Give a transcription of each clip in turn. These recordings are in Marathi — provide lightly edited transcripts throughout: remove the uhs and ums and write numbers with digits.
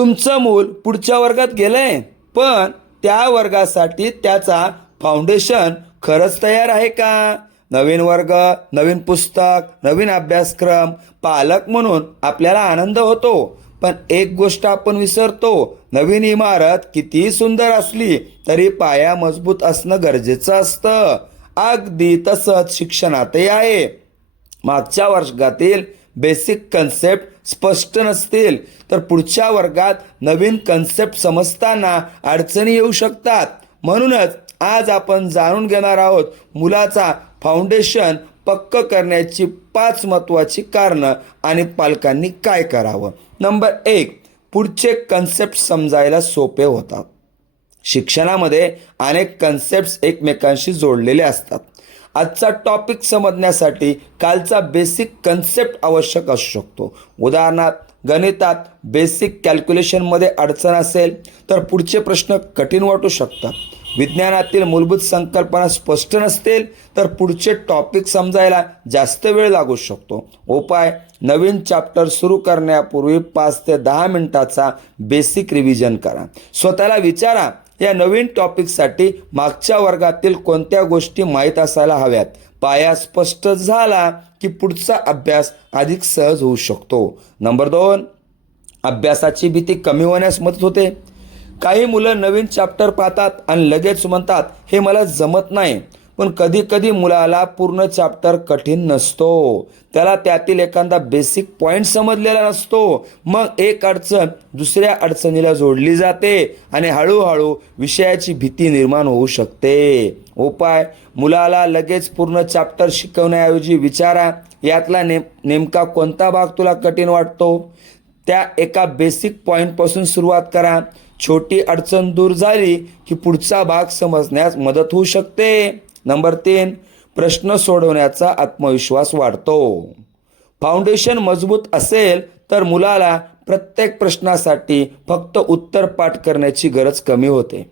तुमचं मूल पुढच्या वर्गात गेलंय, पण त्या वर्गासाठी त्याचा फाउंडेशन खरंच तयार आहे का? नवीन वर्ग, नवीन पुस्तक, नवीन अभ्यासक्रम, पालक म्हणून आपल्याला आनंद होतो, पण एक गोष्ट आपण विसरतो, नवीन इमारत किती सुंदर असली तरी पाया मजबूत असणं गरजेचं असतं. अगदी तसंच शिक्षणातही आहे. मागच्या वर्गातील बेसिक कन्सेप्ट स्पष्ट नसतील तर पुढच्या वर्गात नवीन कन्सेप्ट समजताना अडचणी येऊ शकतात. म्हणूनच आज आपण जाणून घेणार आहोत मुलाचा फाउंडेशन पक्क करण्याची 5 महत्त्वाची कारणं आणि पालकांनी काय करावं. नंबर 1, पुढचे कन्सेप्ट समजायला सोपे होतात. शिक्षणामध्ये अनेक कन्सेप्ट्स एकमेकांशी जोडलेले असतात. आजचा टॉपिक समजण्यासाठी कालचा बेसिक कन्सेप्ट आवश्यक असू शकतो. उदाहरणार्थ, गणितात बेसिक कॅल्क्युलेशनमध्ये अडचण असेल तर पुढचे प्रश्न कठीण वाटू शकतात. विज्ञानातील मूलभूत संकल्पना स्पष्ट नसतील तर पुढचे टॉपिक समजायला जास्त वेळ लागू शकतो. उपाय: नवीन चॅप्टर सुरू करण्यापूर्वी 5 ते 10 मिनिटाचा बेसिक रिव्हिजन करा. स्वतःला विचारा, या नवीन टॉपिकसाठी मागच्या वर्गातील कोणत्या गोष्टी माहीत असायला हव्यात. पाया स्पष्ट झाला की पुढचा अभ्यास अधिक सहज होऊ शकतो. नंबर 2, अभ्यासाची भीती कमी होण्यास मदत होते. काही मुलं नवीन चॅप्टर पाहतात आणि लगेच म्हणतात, हे मला जमत नाही. पण कधी कधी मुलाला पूर्ण चॅप्टर कठीण नसतो, त्याला त्यातील एखादा बेसिक पॉईंट समजलेला नसतो. मग एक अडचण दुसऱ्या अडचणीला जोडली जाते आणि हळूहळू विषयाची भीती निर्माण होऊ शकते. उपाय: मुलाला लगेच पूर्ण चॅप्टर शिकवण्याऐवजी विचारा, यातला नेमका कोणता भाग तुला कठीण वाटतो. त्या एका बेसिक पॉईंटपासून सुरुवात करा. छोटी अडचण दूर झाली की पुढचा भाग समजण्यास मदत होऊ शकते. नंबर 3, प्रश्न सोडवण्याचा आत्मविश्वास वाढतो. फाउंडेशन मजबूत असेल तर मुलाला प्रत्येक प्रश्नासाठी फक्त उत्तर पाठ करण्याची गरज कमी होते.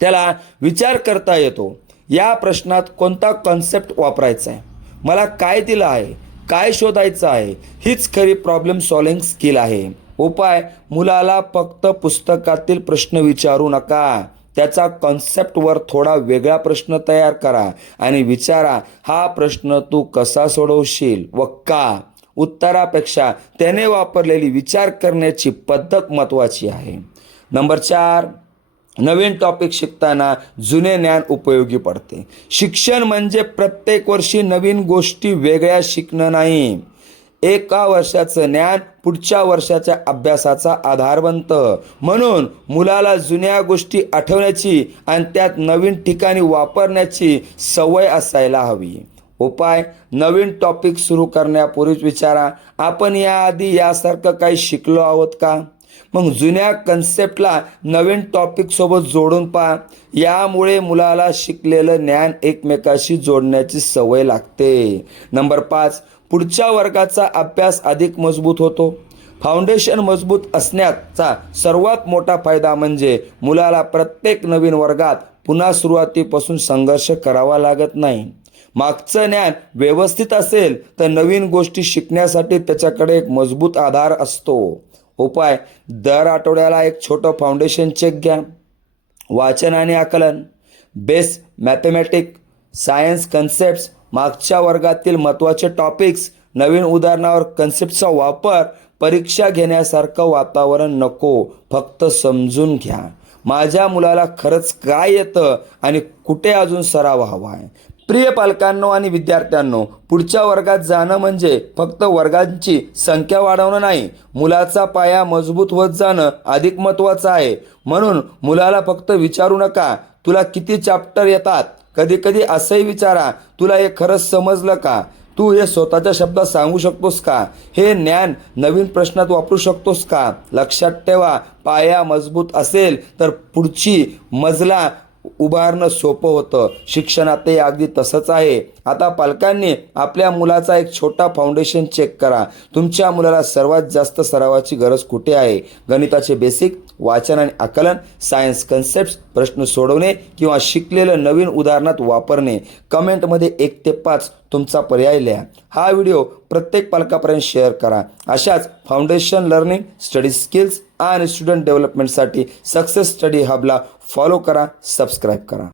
त्याला विचार करता येतो, या प्रश्नात कोणता कॉन्सेप्ट वापरायचा आहे, मला काय दिलं आहे, काय शोधायचं आहे. हीच खरी प्रॉब्लेम सॉल्व्हिंग स्किल आहे. उपाय: मुलाला फक्त पुस्तकातील प्रश्न विचारू नका, त्याचा कॉन्सेप्टवर थोडा वेगळा प्रश्न तयार करा आणि विचारा, हा प्रश्न तू कसा सोडवशील व का. उत्तरापेक्षा त्याने वापरलेली विचार करण्याची पद्धत महत्त्वाची आहे. नंबर 4, नवीन टॉपिक शिकताना जुने ज्ञान उपयोगी पडते. शिक्षण म्हणजे प्रत्येक वर्षी नवीन गोष्टी वेगळ्या शिकणं नाही. एका वर्षाचं ज्ञान पुढच्या वर्षाच्या अभ्यासाचा आधार बनतं. म्हणून मुलाला जुन्या गोष्टी आठवण्याची आणि त्यात नवीन ठिकाणी वापरण्याची सवय असायला हवी. उपाय: नवीन टॉपिक सुरू करण्यापूर्वीच विचारा, आपण याआधी यासारखं काही शिकलो आहोत का. मग जुन्या कन्सेप्टला नवीन टॉपिक सोबत जोडून पहा. यामुळे मुलाला शिकलेलं ज्ञान एकमेकाशी जोडण्याची सवय लागते. नंबर 5, पुढच्या वर्गाचा अभ्यास अधिक मजबूत होतो. फाउंडेशन मजबूत असण्याचा सर्वात मोठा फायदा म्हणजे मुलाला प्रत्येक नवीन वर्गात पुन्हा सुरुवातीपासून संघर्ष करावा लागत नाही. मागचं ज्ञान व्यवस्थित असेल तर नवीन गोष्टी शिकण्यासाठी त्याच्याकडे एक मजबूत आधार असतो. उपाय: दर आठवड्याला एक छोटं फाउंडेशन चेक घ्या. वाचन आणि आकलन, बेस मॅथमॅटिक्स, सायन्स कन्सेप्ट्स, मागच्या वर्गातील महत्त्वाचे टॉपिक्स, नवीन उदाहरणावर कन्सेप्टचा वापर. परीक्षा घेण्यासारखं वातावरण नको, फक्त समजून घ्या, माझ्या मुलाला खरंच काय येतं आणि कुठे अजून सराव हवा आहे. प्रिय पालकांनो आणि विद्यार्थ्यांनो, पुढच्या वर्गात जाणं म्हणजे फक्त वर्गांची संख्या वाढवणं नाही, मुलाचा पाया मजबूत होत जाणं अधिक महत्त्वाचं आहे. म्हणून मुलाला फक्त विचारू नका, तुला किती चॅप्टर येतात. कधी कधी असंही विचारा, तुला हे खरंच समजलं का, तू हे स्वतःच्या शब्दात सांगू शकतोस का, हे ज्ञान नवीन प्रश्नात वापरू शकतोस का. लक्षात ठेवा, पाया मजबूत असेल तर पुढची मजला उभारणं सोपं होतं. शिक्षणातही अगदी तसंच आहे. आता पालकांनी आपल्या मुलाचा एक छोटा फाउंडेशन चेक करा. तुमच्या मुलाला सर्वात जास्त सरावाची गरज कुठे आहे. गणिताचे बेसिक, वाचन आणि आकलन, सायन्स कन्सेप्ट्स, प्रश्न सोडवणे किंवा शिकलेलं नवीन उदाहरणात वापरणे. कमेंटमध्ये 1 ते 5 तुमचा पर्याय लिहा. हा व्हिडिओ प्रत्येक पालकापर्यंत शेअर करा. अशाच फाउंडेशन लर्निंग, स्टडी स्किल्स आणि स्टुडंट डेव्हलपमेंटसाठी सक्सेस स्टडी हबला फॉलो करा, सबस्क्राईब करा.